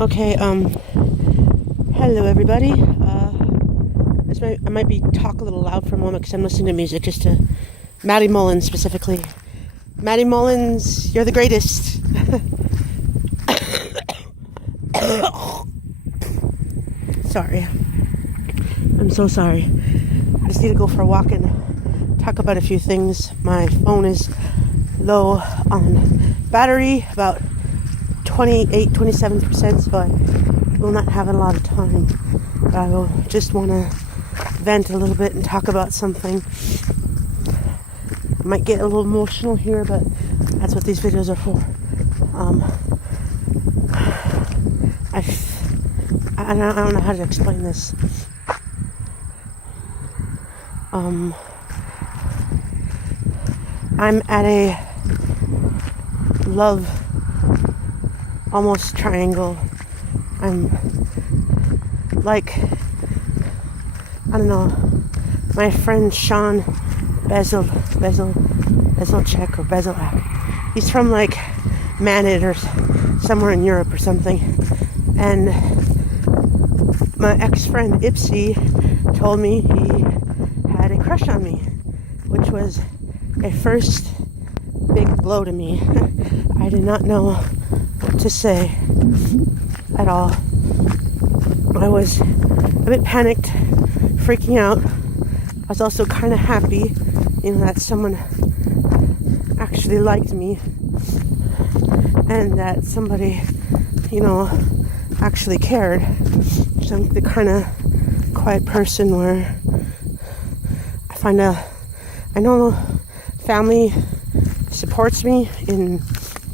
Okay, hello everybody. I might be talk a little loud for a moment because I'm listening to music, just to Maddie Mullins specifically. Maddie Mullins, you're the greatest. Sorry. I'm so sorry. I just need to go for a walk and talk about a few things. My phone is low on battery, about 27%, so I will not have a lot of time. But I will just want to vent a little bit and talk about something. I might get a little emotional here, but that's what these videos are for. I don't know how to explain this. I'm at a love almost triangle. I'm like, I don't know, my friend Sean Bezelchek or Bezelak. He's from like Manit or somewhere in Europe or something. And my ex-friend Ipsy told me he had a crush on me, which was a first big blow to me. I did not know what to say at all. I was a bit panicked, freaking out. I was also kind of happy, that someone actually liked me and that somebody, actually cared. So I'm the kind of quiet person where I know family supports me in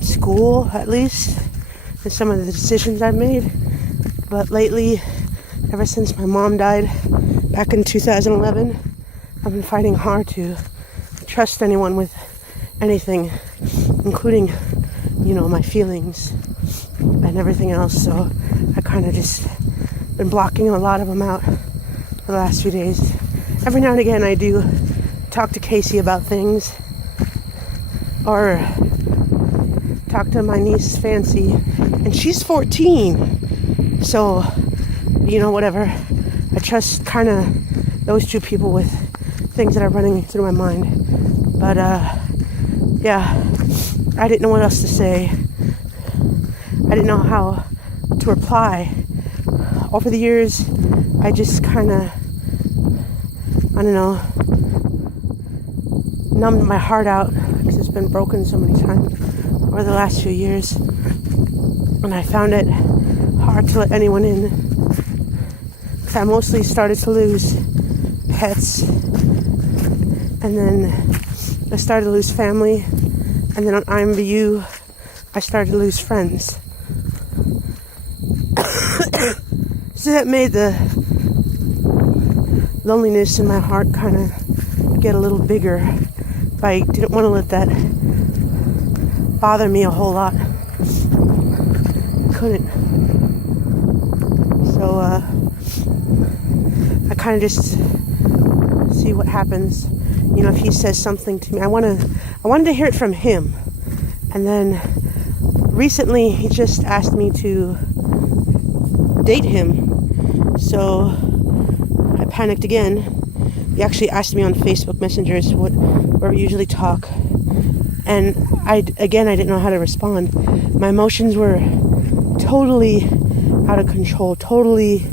school, at least, in some of the decisions I've made. But lately, ever since my mom died back in 2011, I've been fighting hard to trust anyone with anything, including, my feelings and everything else. So I kind of just been blocking a lot of them out for the last few days. Every now and again I do talk to Casey about things, or talk to my niece Fancy, and she's 14, so whatever. I trust kind of those two people with things that are running through my mind. But yeah, I didn't know what else to say. I didn't know how to reply. Over the years, I just kind of, numbed my heart out because it's been broken so many times over the last few years, and I found it hard to let anyone in. I mostly started to lose pets, and then I started to lose family, and then on IMVU I started to lose friends. So that made the loneliness in my heart kind of get a little bigger. But I didn't want to let that bother me a whole lot. Couldn't. So I kind of just see what happens. If he says something to me, I wanted to hear it from him. And then recently he just asked me to date him. So I panicked again. He actually asked me on Facebook Messengers where we usually talk. And I didn't know how to respond. My emotions were totally out of control, totally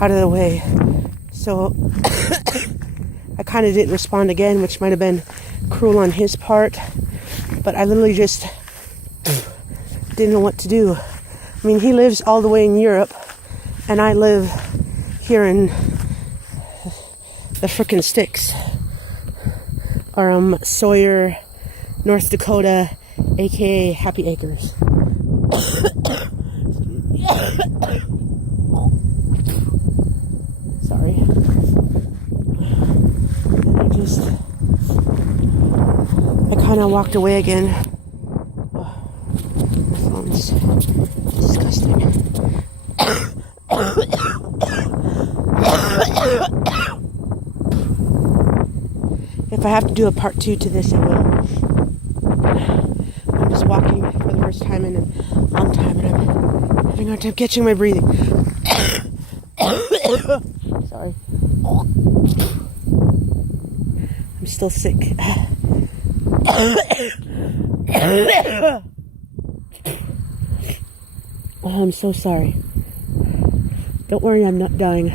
out of the way. So I kind of didn't respond again, which might have been cruel on his part. But I literally just didn't know what to do. I mean, he lives all the way in Europe, and I live here in the frickin' sticks. Or Sawyer, North Dakota, aka Happy Acres. Sorry. And I kind of walked away again. Oh, my phone's disgusting. If I have to do a part 2 to this, I will. I'm just walking for the first time in a long time, and I'm having having a hard time catching my breathing. Sorry. I'm still sick. Oh, I'm so sorry. Don't worry, I'm not dying.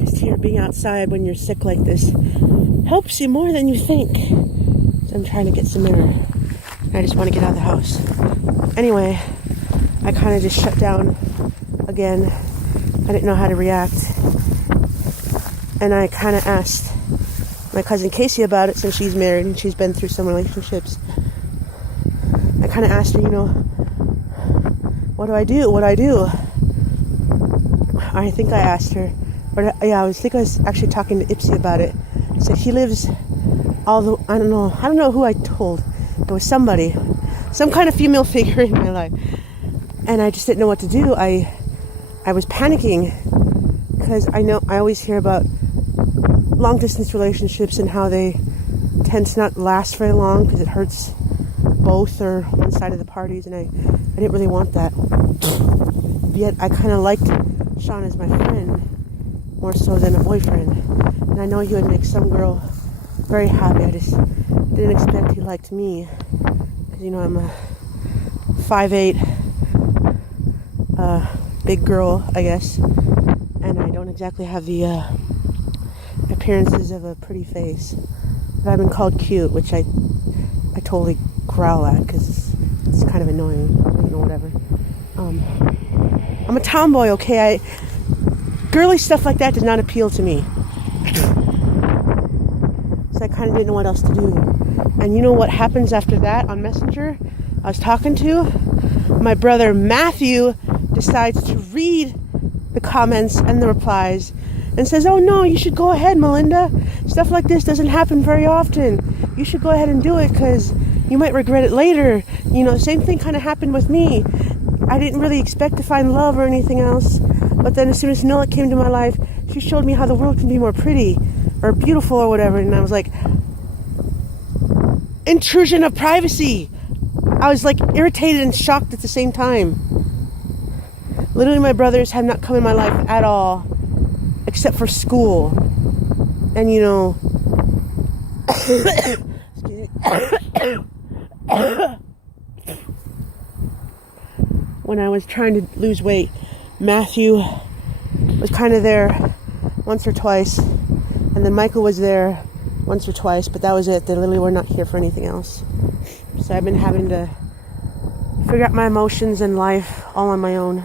Just here, being outside when you're sick like this helps you more than you think. So I'm trying to get some air. I just want to get out of the house. Anyway, I kind of just shut down again. I didn't know how to react. And I kind of asked my cousin Casey about it, since she's married and she's been through some relationships. I kind of asked her, what do I do? What do I do? I think I asked her. But I was actually talking to Ipsy about it. So he lives I don't know who I told. There was somebody, some kind of female figure in my life. And I just didn't know what to do. I was panicking because I always hear about long distance relationships and how they tend to not last very long because it hurts both or one side of the parties, and I didn't really want that. Yet I kind of liked Sean as my friend more so than a boyfriend, and I know he would make some girl very happy. I just didn't expect he liked me because I'm a 5'8" big girl, I guess, and I don't exactly have the appearances of a pretty face. But I've been called cute, which I totally growl at because it's kind of annoying. Whatever. I'm a tomboy, okay? Girly stuff like that did not appeal to me. So I kind of didn't know what else to do. And you know what happens after that on Messenger? I was talking to my brother Matthew, decides to read the comments and the replies and says, "Oh no, you should go ahead, Melinda. Stuff like this doesn't happen very often. You should go ahead and do it because you might regret it later." The same thing kind of happened with me. I didn't really expect to find love or anything else. But then as soon as Noah came to my life, she showed me how the world can be more pretty or beautiful or whatever. And I was like, intrusion of privacy. I was like irritated and shocked at the same time. Literally, my brothers have not come in my life at all, except for school. And when I was trying to lose weight, Matthew was kind of there once or twice, and then Michael was there once or twice, but that was it. They literally were not here for anything else. So I've been having to figure out my emotions and life all on my own.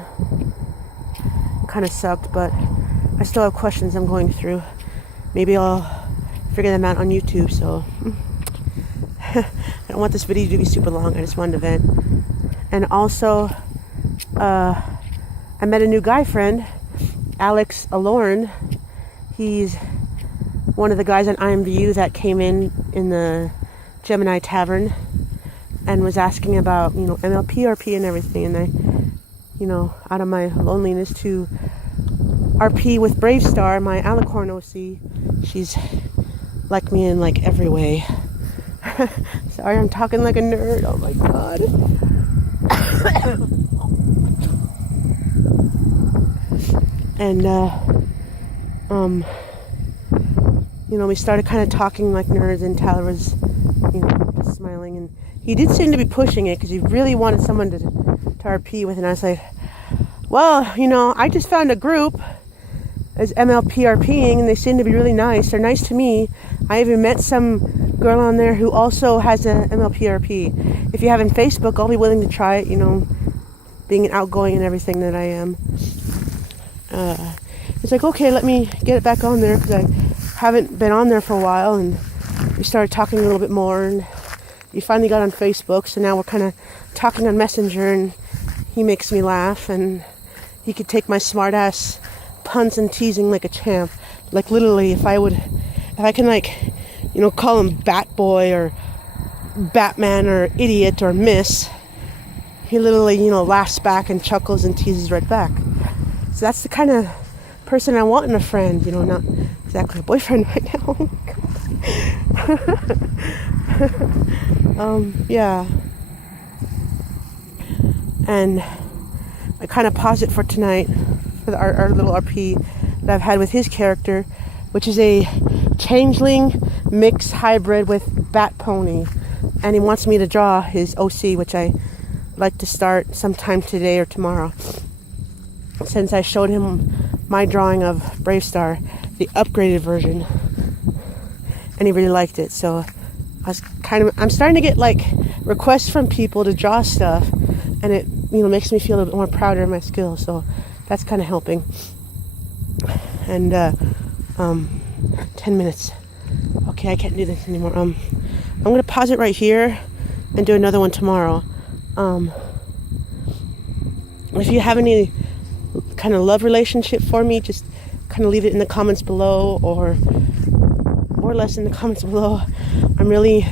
It kind of sucked, but I still have questions I'm going through. Maybe I'll figure them out on YouTube, so I don't want this video to be super long. I just wanted to vent. And also, I met a new guy friend, Alex Alorn. He's one of the guys on IMVU that came in the Gemini Tavern and was asking about, MLP, RP and everything. And I, out of my loneliness to RP with Brave Star, my Alicorn OC. She's like me in like every way. Sorry, I'm talking like a nerd. Oh my god. And we started kind of talking like nerds, and Tyler was, just smiling, and he did seem to be pushing it because he really wanted someone to RP with, and I was like, well, I just found a group as MLP RPing, and they seem to be really nice. They're nice to me. I even met some girl on there who also has a MLP RP. If you have in Facebook, I'll be willing to try it, being outgoing and everything that I am. It's like, okay, let me get it back on there because I haven't been on there for a while, and we started talking a little bit more, and he finally got on Facebook, so now we're kind of talking on Messenger, and he makes me laugh, and he could take my smart ass puns and teasing like a champ. Like literally, if I can call him Bat Boy or Batman or Idiot or Miss, he literally, laughs back and chuckles and teases right back. So that's the kind of person I want in a friend, not exactly a boyfriend right now. Yeah. And I kind of pause it for tonight for our little RP that I've had with his character, which is a changeling mix hybrid with bat pony. And he wants me to draw his OC, which I like to start sometime today or tomorrow. Since I showed him my drawing of Brave Star, the upgraded version, and he really liked it. So I'm starting to get like requests from people to draw stuff, and it makes me feel a bit more prouder of my skills. So that's kind of helping. And 10 minutes. Okay, I can't do this anymore. I'm gonna pause it right here and do another one tomorrow. If you have any kind of love relationship for me, just kind of leave it in the comments below, or more or less in the comments below. I'm really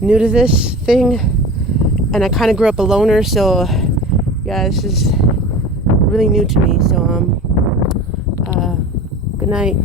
new to this thing, and I kind of grew up a loner, so yeah, this is really new to me. So good night.